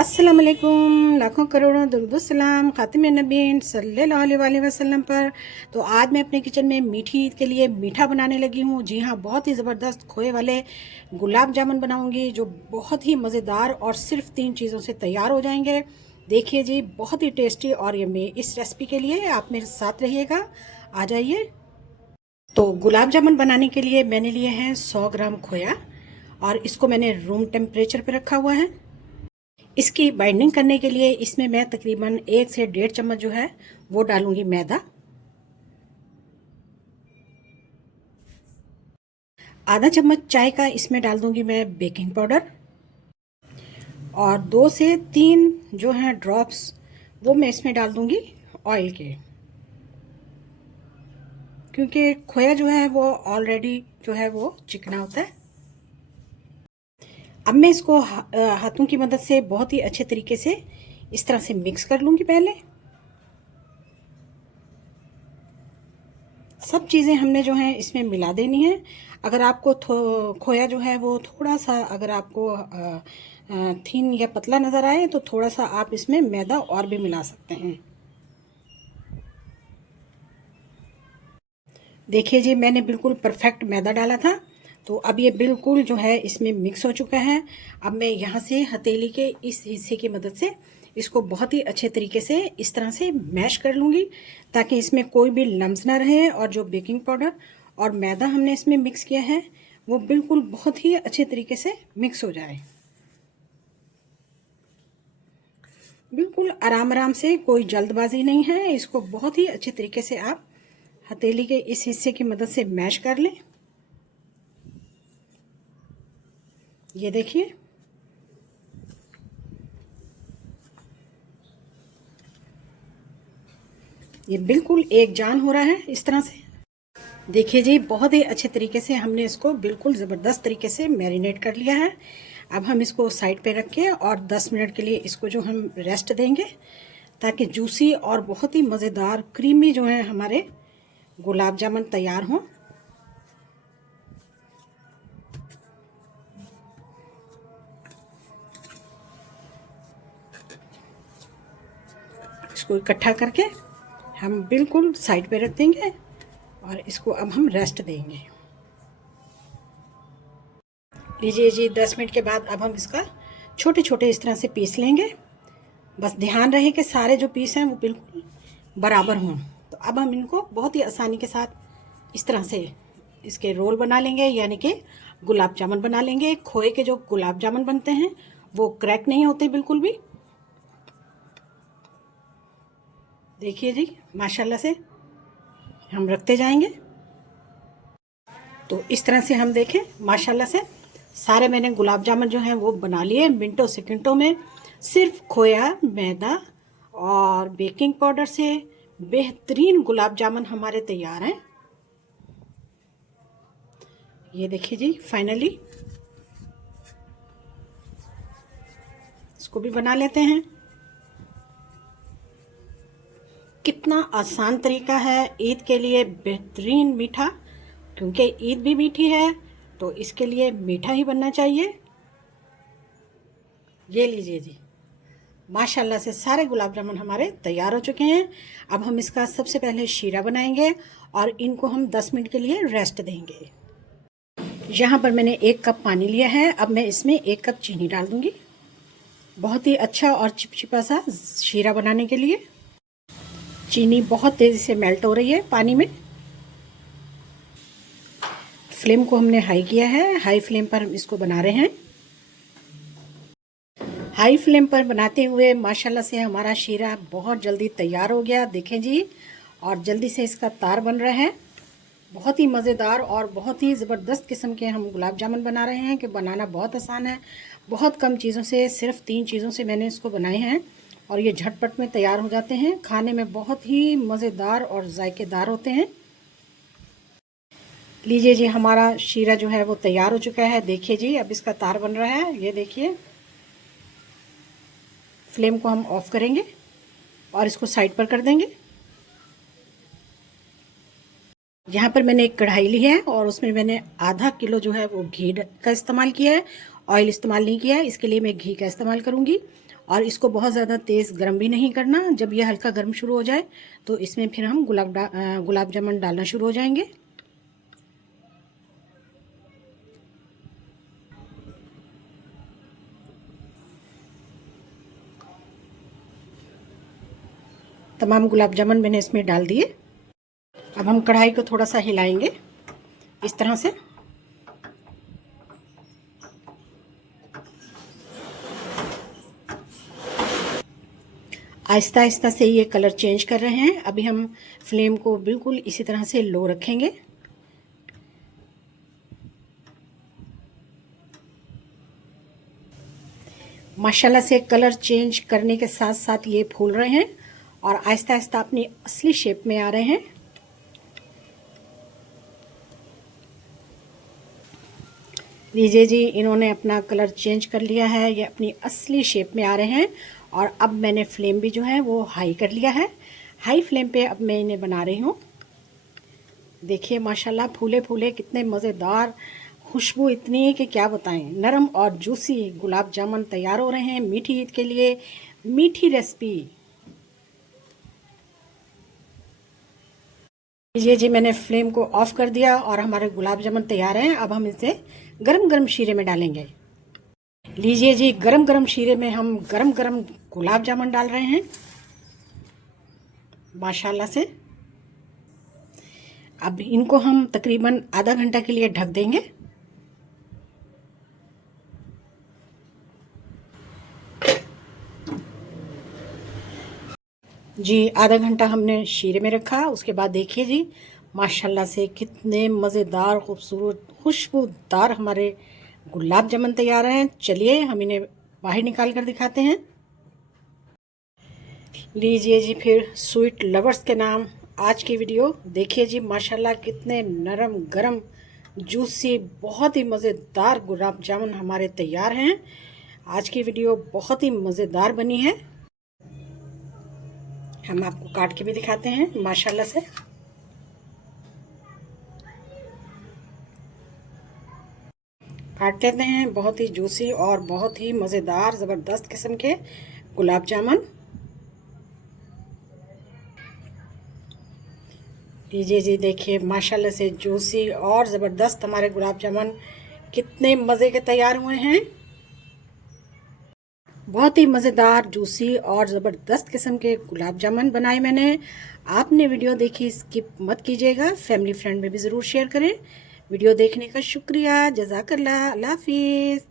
अस्सलाम वालेकुम, लाखों करोड़ों दुरूद सलाम खातिम नबीन सल्लल्लाहु अलैहि वसल्लम पर। तो आज मैं अपने किचन में मीठी ईद के लिए मीठा बनाने लगी हूँ। जी हाँ, बहुत ही ज़बरदस्त खोए वाले गुलाब जामुन बनाऊँगी जो बहुत ही मज़ेदार और सिर्फ 3 चीज़ों से तैयार हो जाएंगे। देखिए जी, बहुत ही टेस्टी और यम्मी। इस रेसिपी के लिए आप मेरे साथ रहिएगा, आ जाइए। तो गुलाब जामुन बनाने के लिए मैंने लिए हैं 100 ग्राम खोया और इसको मैंने रूम टेम्परेचर पर रखा हुआ है। इसकी बाइंडिंग करने के लिए इसमें मैं तकरीबन 1 से 1.5 चम्मच जो है वो डालूंगी मैदा, आधा चम्मच चाय का इसमें डाल दूंगी मैं बेकिंग पाउडर और 2 से 3 जो है ड्रॉप्स वो मैं इसमें डाल दूंगी ऑयल के, क्योंकि खोया जो है वो ऑलरेडी जो है वो चिकना होता है। अब मैं इसको हाथों की मदद से बहुत ही अच्छे तरीके से इस तरह से मिक्स कर लूंगी। पहले सब चीज़ें हमने जो है इसमें मिला देनी है। अगर आपको खोया जो है वो थोड़ा सा अगर आपको थिन या पतला नज़र आए तो थोड़ा सा आप इसमें मैदा और भी मिला सकते हैं। देखिए जी, मैंने बिल्कुल परफेक्ट मैदा डाला था, तो अब ये बिल्कुल जो है इसमें मिक्स हो चुका है। अब मैं यहाँ से हथेली के इस हिस्से की मदद से इसको बहुत ही अच्छे तरीके से इस तरह से मैश कर लूँगी ताकि इसमें कोई भी लम्स ना रहे और जो बेकिंग पाउडर और मैदा हमने इसमें मिक्स किया है वो बिल्कुल बहुत ही अच्छे तरीके से मिक्स हो जाए। बिल्कुल आराम आराम से, कोई जल्दबाजी नहीं है। इसको बहुत ही अच्छे तरीके से आप हथेली के इस हिस्से की मदद से मैश कर लें। ये देखिए, ये बिल्कुल एक जान हो रहा है इस तरह से। देखिए जी, बहुत ही अच्छे तरीके से हमने इसको बिल्कुल ज़बरदस्त तरीके से मैरिनेट कर लिया है। अब हम इसको साइड पे रख के और 10 मिनट के लिए इसको जो हम रेस्ट देंगे ताकि जूसी और बहुत ही मज़ेदार क्रीमी जो है हमारे गुलाब जामुन तैयार हों। इसको इकट्ठा करके हम बिल्कुल साइड पे रख देंगे और इसको अब हम रेस्ट देंगे। लीजिए जी, 10 मिनट के बाद अब हम इसका छोटे छोटे इस तरह से पीस लेंगे। बस ध्यान रहे कि सारे जो पीस हैं वो बिल्कुल बराबर हों। तो अब हम इनको बहुत ही आसानी के साथ इस तरह से इसके रोल बना लेंगे, यानी कि गुलाब जामुन बना लेंगे। खोए के जो गुलाब जामुन बनते हैं वो क्रैक नहीं होते बिल्कुल भी। देखिए जी, माशाल्लाह से हम रखते जाएंगे। तो इस तरह से हम देखें, माशाल्लाह से सारे मैंने गुलाब जामुन जो हैं वो बना लिए मिनटों सेकंडों में। सिर्फ खोया, मैदा और बेकिंग पाउडर से बेहतरीन गुलाब जामुन हमारे तैयार हैं। ये देखिए जी, फाइनली इसको भी बना लेते हैं। कितना आसान तरीका है ईद के लिए बेहतरीन मीठा, क्योंकि ईद भी मीठी है तो इसके लिए मीठा ही बनना चाहिए। ये लीजिए जी, माशाल्लाह से सारे गुलाब जामुन हमारे तैयार हो चुके हैं। अब हम इसका सबसे पहले शीरा बनाएंगे और इनको हम 10 मिनट के लिए रेस्ट देंगे। यहाँ पर मैंने 1 कप पानी लिया है। अब मैं इसमें 1 कप चीनी डाल दूंगी, बहुत ही अच्छा और चिपचिपा सा शीरा बनाने के लिए। चीनी बहुत तेज़ी से मेल्ट हो रही है पानी में। फ्लेम को हमने हाई किया है, हाई फ्लेम पर हम इसको बना रहे हैं। हाई फ्लेम पर बनाते हुए माशाल्लाह से हमारा शीरा बहुत जल्दी तैयार हो गया। देखें जी, और जल्दी से इसका तार बन रहा है। बहुत ही मज़ेदार और बहुत ही ज़बरदस्त किस्म के हम गुलाब जामुन बना रहे हैं कि बनाना बहुत आसान है। बहुत कम चीज़ों से, सिर्फ 3 चीज़ों से मैंने इसको बनाए हैं और ये झटपट में तैयार हो जाते हैं। खाने में बहुत ही मज़ेदार और जायकेदार होते हैं। लीजिए जी, हमारा शीरा जो है वो तैयार हो चुका है। देखिए जी, अब इसका तार बन रहा है। ये देखिए, फ्लेम को हम ऑफ करेंगे और इसको साइड पर कर देंगे। यहाँ पर मैंने एक कढ़ाई ली है और उसमें मैंने आधा किलो जो है वो घी का इस्तेमाल किया है ऑयल इस्तेमाल नहीं किया है, इसके लिए मैं घी का इस्तेमाल करूँगी। और इसको बहुत ज़्यादा तेज़ गर्म भी नहीं करना। जब ये हल्का गर्म शुरू हो जाए तो इसमें फिर हम गुलाब जामुन डालना शुरू हो जाएंगे। तमाम गुलाब जामुन मैंने इसमें डाल दिए। अब हम कढ़ाई को थोड़ा सा हिलाएंगे इस तरह से। आहिस्ता आहिस्ता से ये कलर चेंज कर रहे हैं। अभी हम फ्लेम को बिल्कुल इसी तरह से लो रखेंगे। माशाल्लाह से कलर चेंज करने के साथ साथ ये फूल रहे हैं और आहिस्ता आहिस्ता अपनी असली शेप में आ रहे हैं। लीजिए जी, इन्होंने अपना कलर चेंज कर लिया है, ये अपनी असली शेप में आ रहे हैं। और अब मैंने फ्लेम भी जो है वो हाई कर लिया है। हाई फ्लेम पे अब मैं इन्हें बना रही हूँ। देखिए माशाल्लाह फूले फूले कितने मज़ेदार, खुशबू इतनी कि क्या बताएं। नरम और जूसी गुलाब जामुन तैयार हो रहे हैं मीठी ईद के लिए। मीठी रेसिपी। लीजिए जी, मैंने फ्लेम को ऑफ कर दिया और हमारे गुलाब जामुन तैयार हैं। अब हम इसे गरम गरम शीरे में डालेंगे। लीजिए जी, गरम गरम शीरे में हम गरम गरम गुलाब जामुन डाल रहे हैं माशाल्लाह से। अब इनको हम तकरीबन आधा घंटा के लिए ढक देंगे। जी, आधा घंटा हमने शीरे में रखा। उसके बाद देखिए जी, माशाल्लाह से कितने मज़ेदार, खूबसूरत, खुशबूदार हमारे गुलाब जामुन तैयार हैं। चलिए हम इन्हें बाहर निकाल कर दिखाते हैं। लीजिए जी, फिर स्वीट लवर्स के नाम आज की वीडियो देखिए जी। माशाल्लाह कितने नरम गरम जूसी, बहुत ही मज़ेदार गुलाब जामुन हमारे तैयार हैं। आज की वीडियो बहुत ही मज़ेदार बनी है। हम आपको काट के भी दिखाते हैं माशाल्लाह से। काट लेते हैं। बहुत ही जूसी और बहुत ही मज़ेदार ज़बरदस्त किस्म के गुलाब जामुन। लीजिए जी, देखिए माशाल्लाह से जूसी और ज़बरदस्त हमारे गुलाब जामुन कितने मज़े के तैयार हुए हैं। बहुत ही मज़ेदार, जूसी और ज़बरदस्त किस्म के गुलाब जामुन बनाए मैंने। आपने वीडियो देखी स्किप मत कीजिएगा, फैमिली फ्रेंड में भी ज़रूर शेयर करें। वीडियो देखने का शुक्रिया। जज़ाकल्लाह। अल्लाह हाफिज़।